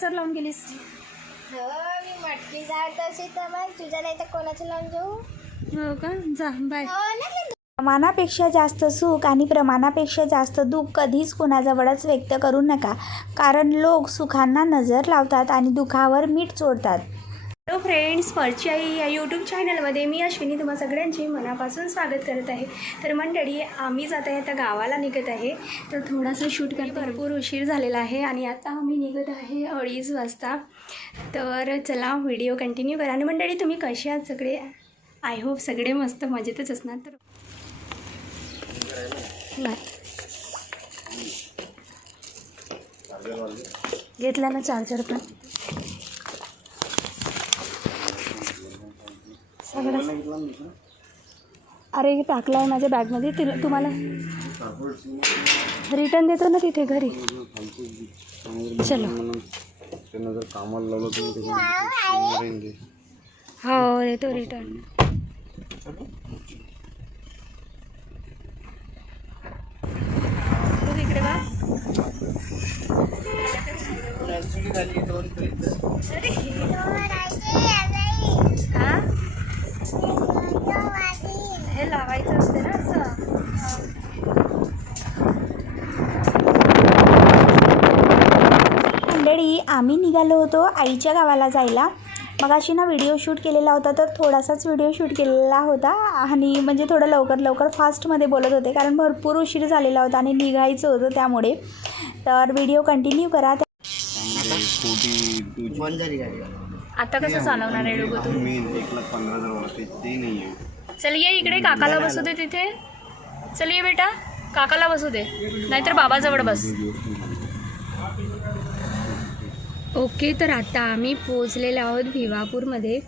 जर लावून गेलीस. हो मी मटकी तर मग. तुझ्या नाही तर कोणाचं लावून जाऊ? हो का? जा बाय. हो ना प्रमाणापेक्षा जास्त सुख आणि प्रमाणापेक्षा जास्त दुःख कधीच कुणाजवळच व्यक्त करू नका. कारण लोक सुखांना नजर लावतात आणि दुःखावर मीठ चोळतात हॅलो फ्रेंड्स परची आई या यूट्यूब चॅनलमध्ये मी अश्विनी तुम्हा सगळ्यांचे मनापासून स्वागत करत आहे. तर मंडळी आम्ही जात आहे आता गावाला निघत आहे. तर थोडासा शूट कर भरपूर उशीर झालेला आहे आणि आता आम्ही निघत आहे अडीच वाजता. तर चला व्हिडिओ कंटिन्यू करा. आणि मंडळी तुम्ही कसे आहात सगळे? आय होप सगळे मस्त मजेतच असणार. तर बाय घेतला ना चार्जर पण? सगळं अरे टाकला आहे माझ्या बॅगमध्ये. तिला तुम्हाला रिटर्न देतो ना तिथे घरी. चलो. त्यांना जर कामाला लावलं हो देतो रिटर्न तू इकडे बा हा? हे लावायचं असते ना असं. मंडळी आम्ही निघालो होतो आईच्या गावाला जायला. मग अशी ना व्हिडिओ शूट केलेला होता तर थोडासाच व्हिडिओ शूट केलेला होता आणि म्हणजे थोडं लवकर लवकर फास्टमध्ये बोलत होते कारण भरपूर उशीर झालेला होता आणि निघायचं होतं त्यामुळे. तर व्हिडिओ कंटिन्यू करा. आता कसं चालवणार आहे डोकं तू? मी एक लाख पंधरा हजार वाटते ते नाही आहे चल ये इकडे काकाला बसू दे तिथे. चल ये बेटा काकाला बसू दे. नाहीतर बाबाजवळ बस. ओके तर आता आम्ही पोचलेलो आहोत भिवापूरमध्ये.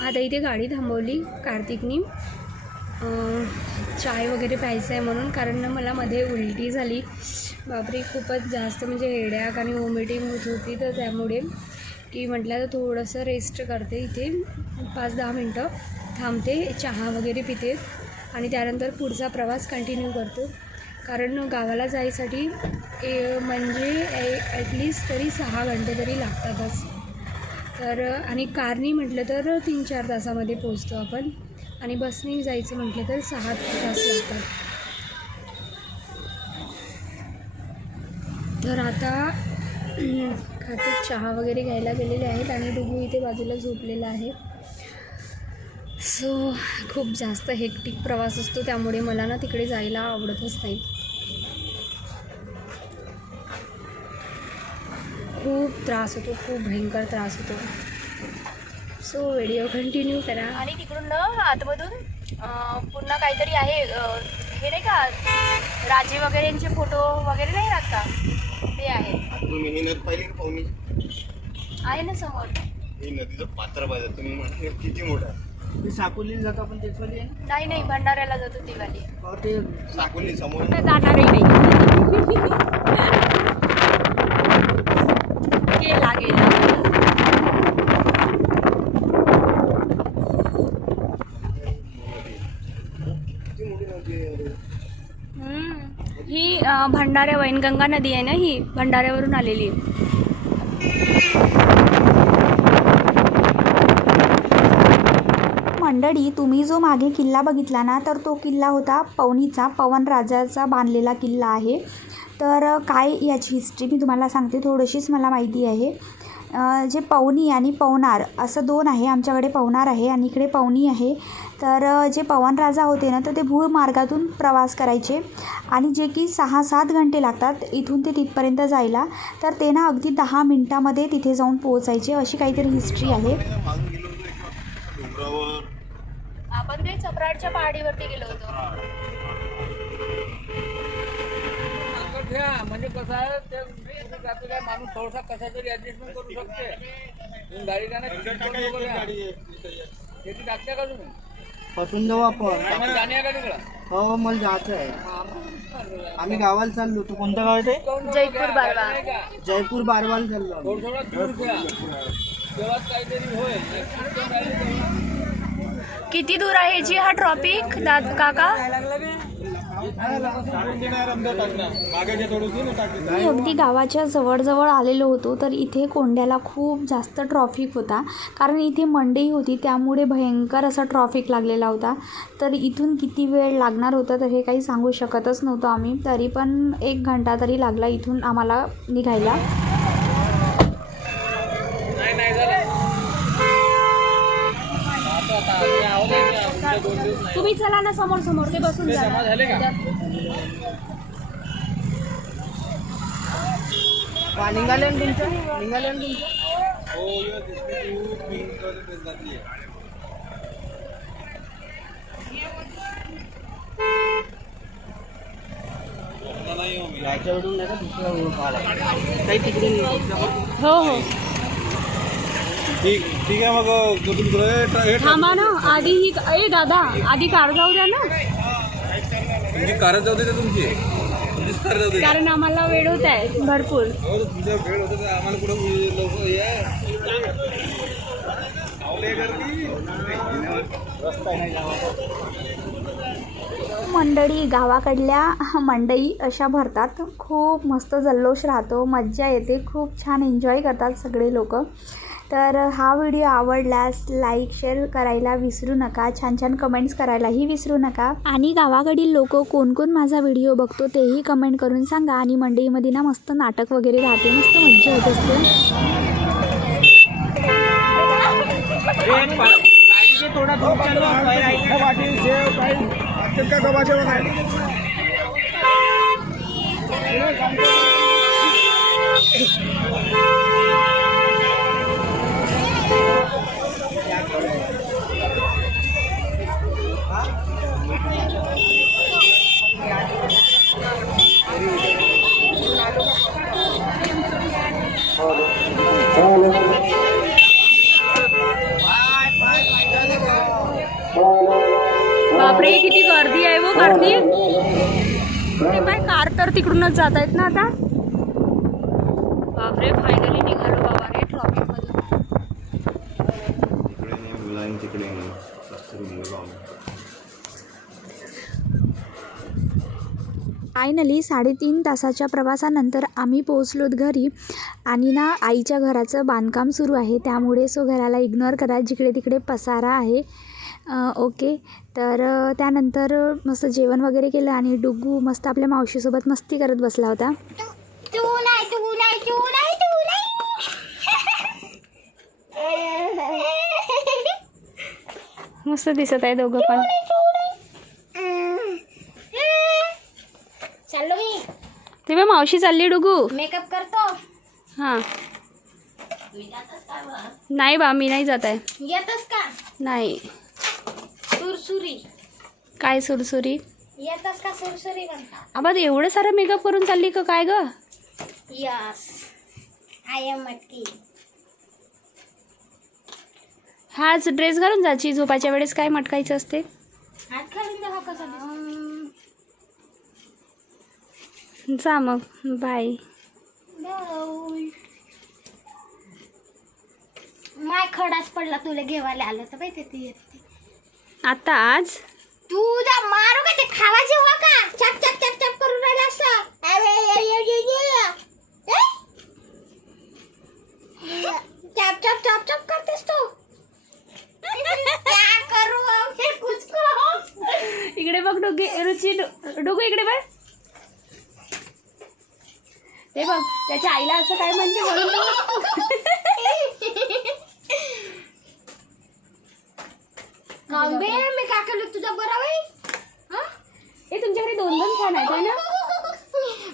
आता इथे गाडी थांबवली कार्तिकनी. अं, चाय वगैरे प्यायचं आहे म्हणून कारण ना मला मध्ये उलटी झाली. बापरे खूपच जास्त म्हणजे हेड्याक आणि वॉमिटिंग होत होती तर त्यामुळे. की म्हटलं तर थोडंसं रेस्ट करते इथे. पाच दहा मिनटं थांबते चहा वगैरे पिते आणि त्यानंतर पुढचा प्रवास कंटिन्यू करतो. कारण गावाला जायसाठी ए म्हणजे ॲटलिस्ट तरी सहा घंटे तरी लागतातच. तर आणि कारनी म्हटलं तर तीन चार तासामध्ये पोचतो आपण. आणि बसने जायचं म्हटलं तर सहा तास लागतात. तर आता खाते चहा वगैरे घ्यायला गेलेले आहेत आणि डुगू इथे बाजूला झोपलेला आहे. सो खूप जास्त हेक्टिक प्रवास असतो त्यामुळे मला ना तिकडे जायला आवडतच नाही. खूप त्रास होतो खूप भयंकर त्रास होतो. सो व्हिडिओ कंटिन्यू करा. आणि तिकडून ना आतमधून पुन्हा काहीतरी आहे हे नाही का? राजे वगैरे यांचे फोटो वगैरे नाही राहत का? ते आहे. तुम्ही ही नदी पाहिली का पाहुणी? आहे ना समोर. ही नदीचं पात्र पाहिजे तुम्ही म्हटले किती मोठं आहे? ते साकोली जातो आपण तेच वाली आहे ना? नाही नाही भंडाऱ्याला जातो ती वाली. हो ते साकोली समोर. जाणारही नाही गेला गेला किती मोठी नदी आहे अरे. हम्म. ही अं, भंडाऱ्या वैनगंगा नदी आहे ना ही भंडाऱ्यावरून आलेली. मंडळी तुम्ही जो मागे किल्ला बघितला ना तर तो किल्ला होता पवनीचा पवन राजाचा बांधलेला किल्ला आहे. तर काय याची हिस्ट्री मी तुम्हाला सांगते थोडीशीच मला माहिती आहे. जे पवनी आणि पवनार असं दोन आहे आमच्याकडे पवनार आहे आणि इकडे पवनी आहे. तर जे पवन राजा होते ना तर ते भूमार्गातून प्रवास करायचे आणि जे की सहा सात घंटे लागतात इथून ते तिथपर्यंत जायला. तर ते ना अगदी दहा मिनटामध्ये तिथे जाऊन पोहोचायचे. अशी काहीतरी हिस्ट्री आहे. आपण चपराडच्या पहाडीवरती गेलो होतो. म्हणजे कसं आहे ते कुठे जातो काय माणूस थोडासा कसा तरी ऍडजस्टमेंट करू शकते. तुम्ही गाडी जाणार त्याची टाकते का तुम्ही? पासून जाऊ आपण. का तिकडं? हो मला जायचं आहे. आम्ही गावाला चाललो. तू कोणतं गाव आहे जयपूर बारवा. नाही का? जयपूर बारवाल चाललो काहीतरी. किती दूर आहे जी हा ट्रॉपिक दाद काका? मी अगदी गावाच्या जवळजवळ आलेलो होतो तर इथे कोंड्याला खूप जास्त ट्रॉफिक होता. कारण इथे मंडई होती त्यामुळे भयंकर असा ट्रॉफिक लागलेला होता. तर इथून किती वेळ लागणार होता तर हे काही सांगू शकतच नव्हतो आम्ही. तरी पण एक घंटा तरी लागला इथून आम्हाला निघायला. नाही तुम्ही चला ना समोर समोर. ते बसून वा, निघाले तुमचं? निघाले ना तुमचं? हो नाही हो मी याच्यावरून नाही का दुसरा ओळख आला काही तिकडे हो हो ठीक ठीक आहे मग हे थांबा ना आधी ही ए दादा आधी कार जाऊ द्या ना. तुमची कारच जाऊ दे तुमची. तुमचीच कार जाऊ दे कारण आम्हाला वेळ होत आहे भरपूर. हो तर तुमच्या वेळ होतं तर आम्हाला कुठं लवकर या आवले गर्दी रस्ता आहे? नाही मंडळी गावाकडल्या मंडई अशा भरतात. खूप मस्त जल्लोष राहतो मज्जा येते खूप छान एन्जॉय करतात सगळे लोक. तर हा व्हिडिओ आवडल्यास लाईक शेअर करायला विसरू नका छान छान कमेंट्स करायलाही विसरू नका आणि गावाकडील लोक कोण कोण माझा व्हिडिओ बघतो तेही कमेंट करून सांगा आणि मंडईमध्ये ना मस्त नाटक वगैरे राहते मस्त मज्जा होत असते गाडीचे थोडा बापरे किती गर्दी आहे वो गर्दी ते बाय कार तर तिकडूनच जात आहेत ना आता. बापरे फायनली निघालो बाबा रे ट्रॉफिक तिकडे फायनली साडेतीन तासाच्या प्रवासानंतर आम्ही पोहोचलोत घरी आणि ना आईच्या घराचं बांधकाम सुरू आहे. त्यामुळे सो घराला इग्नोर करा. जिकडे तिकडे पसारा आहे ओके. तर त्यानंतर मस्त जेवण वगैरे केलं आणि डुग्गू मस्त आपल्या मावशीसोबत मस्ती करत बसला होता. तू नाही तू नाही तू नाही तू नाही मस्त दिसत आहे दोघं पण. चाललो मी. ते बघ मावशी चालली डुगू. मेकअप करतो. हां. नाही बा मी नाही जात आहे. येतस का? नाही. सुरसुरी. काय सुरसुरी? येतस का सुरसुरी म्हणता? आबा एवढं सारं मेकअप करून चालली का काय ग? यस. आय एम मटकी हाच ड्रेस घालून जायची झोपाच्या वेळेस काय मटकायचं असते? हात खालून दाखव कसा दिसतो. जा मग बाय बाय. माय खडाच पडला तुला घेवायला आलं तर माहिती ती. येते आता आज? तुझा मारू का ते खावाचे हो का? चप चप चप चप करून राहिला असं अरे ये, ये, ये, ये. ए? चप चप चप चप करतेस तू. क्या करू अब मैं कुछ को इकडे बघ डोगे रुची डोगू इकडे बघ. ते बघ त्याच्या आईला असं काय म्हणते म्हणून? कांबे मी का केलं तुझा बरा बाई हं? हे तुमच्या घरी दोन दोन फॅन आहेत है ना?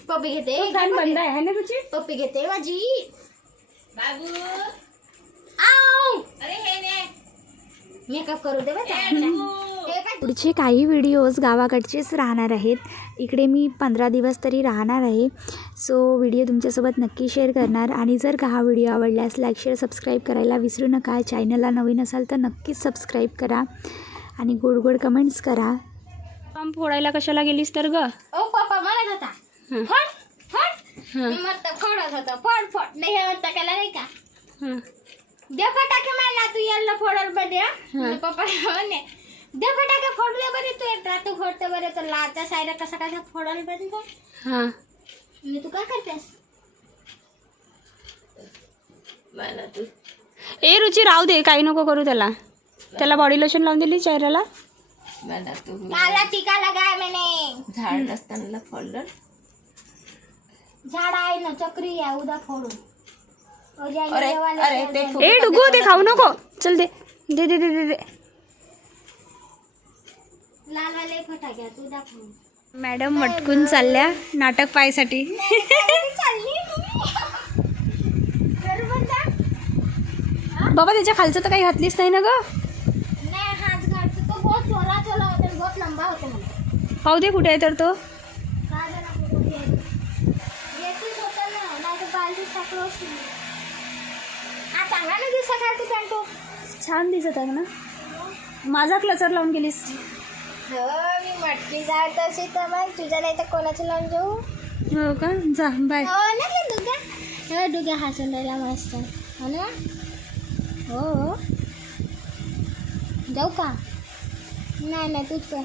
पप्पी घेते. तो फॅन बंद आहे है ना रुची पप्पी घेते माझी. बाबू. आऊ! अरे हे ने मेकअप करू दे बघा काय पुढचे काही व्हिडिओज गावाकडचेच राहणार आहेत. इकडे मी पंधरा दिवस तरी राहणार आहे. सो व्हिडिओ तुमच्यासोबत नक्की शेअर करणार. आणि जर का हा व्हिडिओ आवडल्यास लाईक शेअर सबस्क्राईब करायला विसरू नका. चॅनलला नवीन असाल तर नक्कीच सबस्क्राईब करा. आणि गोड गोड कमेंट्स करा. पंप फोडायला कशाला गेलीस तर ग? ओ पप्पा म्हणत होता. हं. फट फट हं. मी म्हणतो फोडत होतो. फोड फोड. नाही हे म्हणता केला नाही का? हं. दे फटाके मला तू यायला फोडलमध्ये हं? पप्पा म्हणे दे फटाके फोडले बरे तू एक रात्र फोडते बरे तर लाचा सायरा कसा कसा फोडायला पाहिजे हाँ। मी तू काय करतेस ए रुची राहू दे काही नको करू त्याला। त्याला बॉडी लोशन लावून दिली चेहऱ्याला काला टीका लगाय मैंने। झाड असताना फोडलं। झाड आहे ना चक्री आहे उद्या फोडून अरे अरे ते. ए डुगू ते खाऊ नको। चल दे दे दे दे दे दे। लाल मॅडम मटकून चालल्या नाटक पाहायसाठी. बाबा त्याच्या खालचं तर काही घातलीच नाही ना ग? पाहू दे कुठे आहे तर तो. हा छान दिसत आहे ना? माझा क्लचर लावून गेलीस. हो मी मटकी जात असे तर मग. तुझ्या नाही तर कोणाचं लावून जाऊ हो का? जा बाय. हो ना ते दुग्या हो दुग्या हसून राहिला मस्त. हो ना? हो जाऊ का? नाही नाही तूच कर.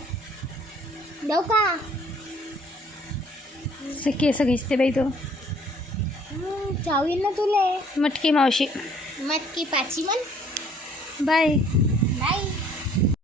जाऊ का? केस घिसते बाई तो. हं, चावील ना तुले. मटकी मावशी. मटकी पाची मन बाय. बाय.